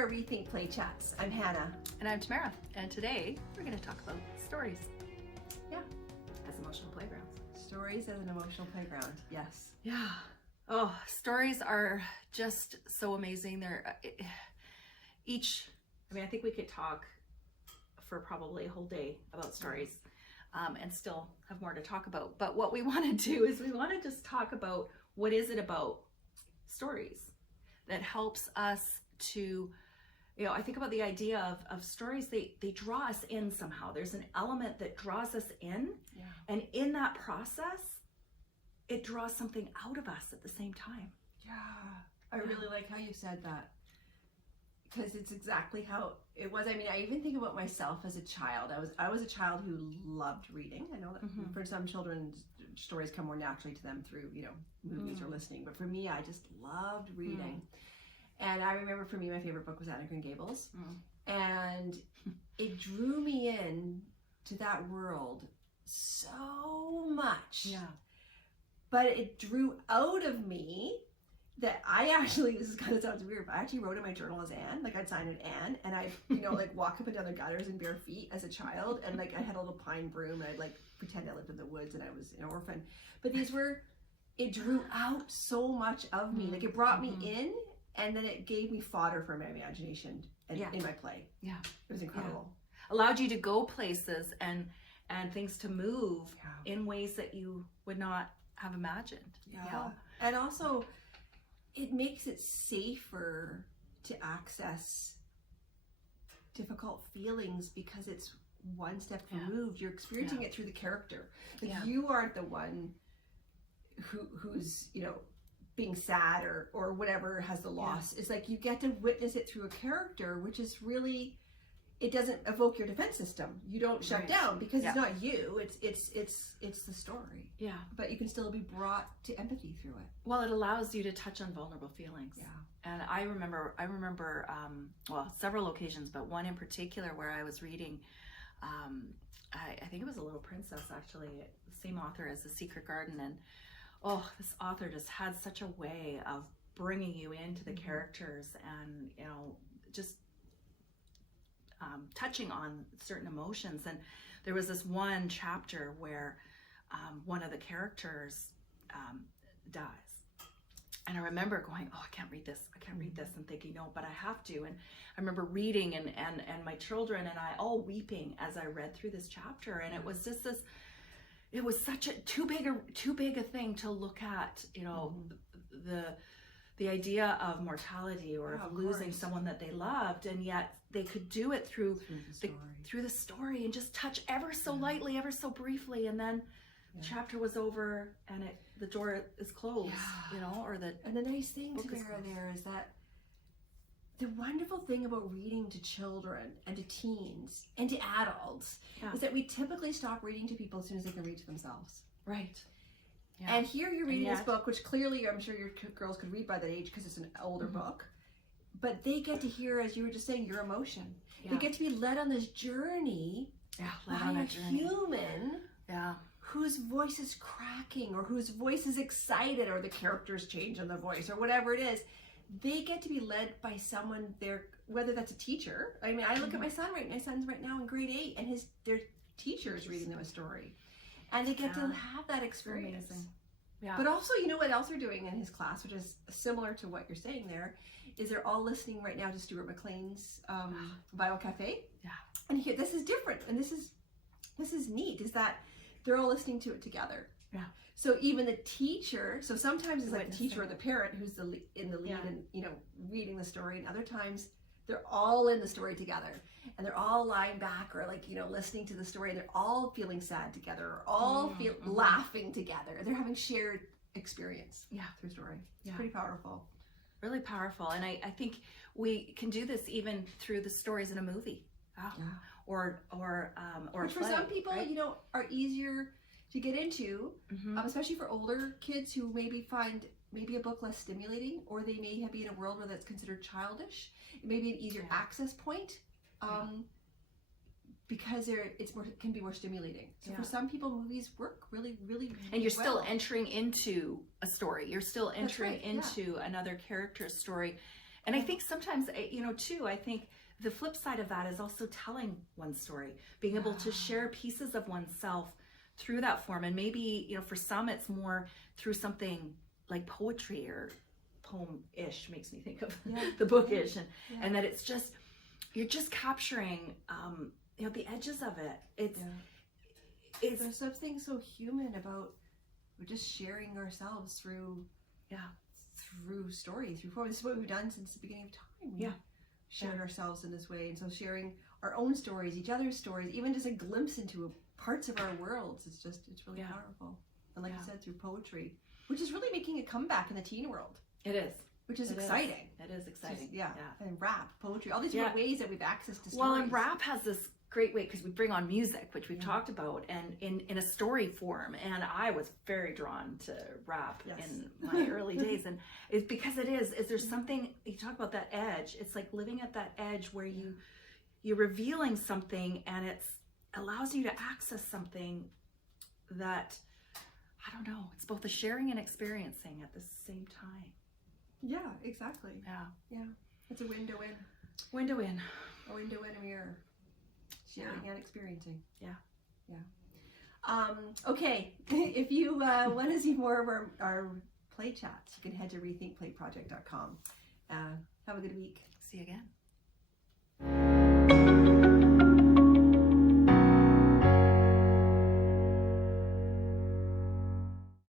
our Rethink Play Chats. I'm Hannah. And I'm Tamara. And today we're going to talk about stories. Yeah. As emotional playgrounds. Stories as an emotional playground. Yes. Yeah. Oh, stories are just so amazing. They're I think we could talk for probably a whole day about stories and still have more to talk about. But what we want to do is we want to just talk about what is it about stories that helps us to, I think about the idea of stories, they draw us in somehow. There's an element that draws us in, and in that process, it draws something out of us at the same time. Yeah, I really like how you said that, because it's exactly how it was. I mean, I even think about myself as a child. I was a child who loved reading. I know that for some children, stories come more naturally to them through, movies or listening. But for me, I just loved reading. And I remember for me, my favorite book was and Gables. And it drew me in to that world so much. Yeah. But it drew out of me that I actually, this is kind of sounds weird, but I actually wrote in my journal as Anne. Like, I'd sign it Anne, and I'd, walk up and down the gutters in bare feet as a child, and I had a little pine broom, and I'd pretend I lived in the woods and I was an orphan. But it drew out so much of me. Like, it brought me in, and then it gave me fodder for my imagination in my play. Yeah. It was incredible. Yeah. Allowed you to go places and things to move in ways that you would not have imagined. Yeah. And also, it makes it safer to access difficult feelings because it's one step removed. You're experiencing it through the character. You aren't the one who's being sad or whatever has the loss. It's like you get to witness it through a character, which is really, it doesn't evoke your defense system. You don't shut down because it's not you. It's the story. Yeah. But you can still be brought to empathy through it. Well, it allows you to touch on vulnerable feelings. Yeah. And I remember several occasions, but one in particular where I was reading, I think it was A Little Princess, actually, the same author as The Secret Garden. And this author just had such a way of bringing you into the characters and, just touching on certain emotions. And there was this one chapter where one of the characters dies. And I remember going, I can't read this, and thinking, no, but I have to. And I remember reading and my children and I all weeping as I read through this chapter. And it was just it was such a too big a thing to look at, the idea of mortality or of losing someone that they loved, and yet they could do it through the story and just touch ever so lightly, ever so briefly, and then the chapter was over and the door is closed, And the nice thing, Tamara, is that the wonderful thing about reading to children and to teens and to adults is that we typically stop reading to people as soon as they can read to themselves. Right. Yeah. And here you're reading this book, which clearly I'm sure your girls could read by that age because it's an older book. But they get to hear, as you were just saying, your emotion. Yeah. They get to be led on this journey by a human whose voice is cracking or whose voice is excited or the characters change in the voice or whatever it is. They get to be led by someone there, whether that's a teacher. I mean, I look at my son my son's right now in grade 8 and their teacher is reading them a story. And they get to have that experience. Amazing. Yeah. But also, you know what else they're doing in his class, which is similar to what you're saying there, is they're all listening right now to Stuart McLean's Bio Cafe. Yeah. And here, this is different, and this is neat, is that they're all listening to it together. Yeah. So even the teacher, so sometimes it's like the teacher or the parent who's in the lead and, reading the story, and other times they're all in the story together. And they're all lying back or listening to the story. They're all feeling sad together or all laughing together. They're having shared experience through story. It's pretty powerful. Really powerful. And I think we can do this even through the stories in a movie. Or which for some people, are easier to get into, especially for older kids who maybe find maybe a book less stimulating, or they may be in a world where that's considered childish. It may be an easier access point. Because it can be more stimulating. So for some people, movies work really, really, and you're still entering into a story. You're still entering into another character's story, And I think sometimes, too, I think the flip side of that is also telling one story, being able to share pieces of oneself through that form. And maybe, for some, it's more through something like poetry or poem-ish, makes me think of the book-ish. And that it's just, you're just capturing, the edges of it. There's something so human about just sharing ourselves through stories, through form. This is what we've done since the beginning of time. We shared ourselves in this way, and so sharing our own stories, each other's stories, even just a glimpse into parts of our worlds, it's really powerful. And like you said, through poetry, which is really making a comeback in the teen world. It is. Which is exciting. It is exciting. And rap, poetry, all these different ways that we've access to stories. Well, and rap has this great way because we bring on music, which we've talked about, and in a story form. And I was very drawn to rap in my early days, and it's because there's something, you talk about that edge. It's like living at that edge where you're revealing something, and it allows you to access something that, I don't know, it's both a sharing and experiencing at the same time. Yeah, exactly. Yeah. It's a window in. Window in. A window in a mirror. Sharing and experiencing. Okay, if you want to see more of our play chats, you can head to rethinkplayproject.com. Have a good week. See you again.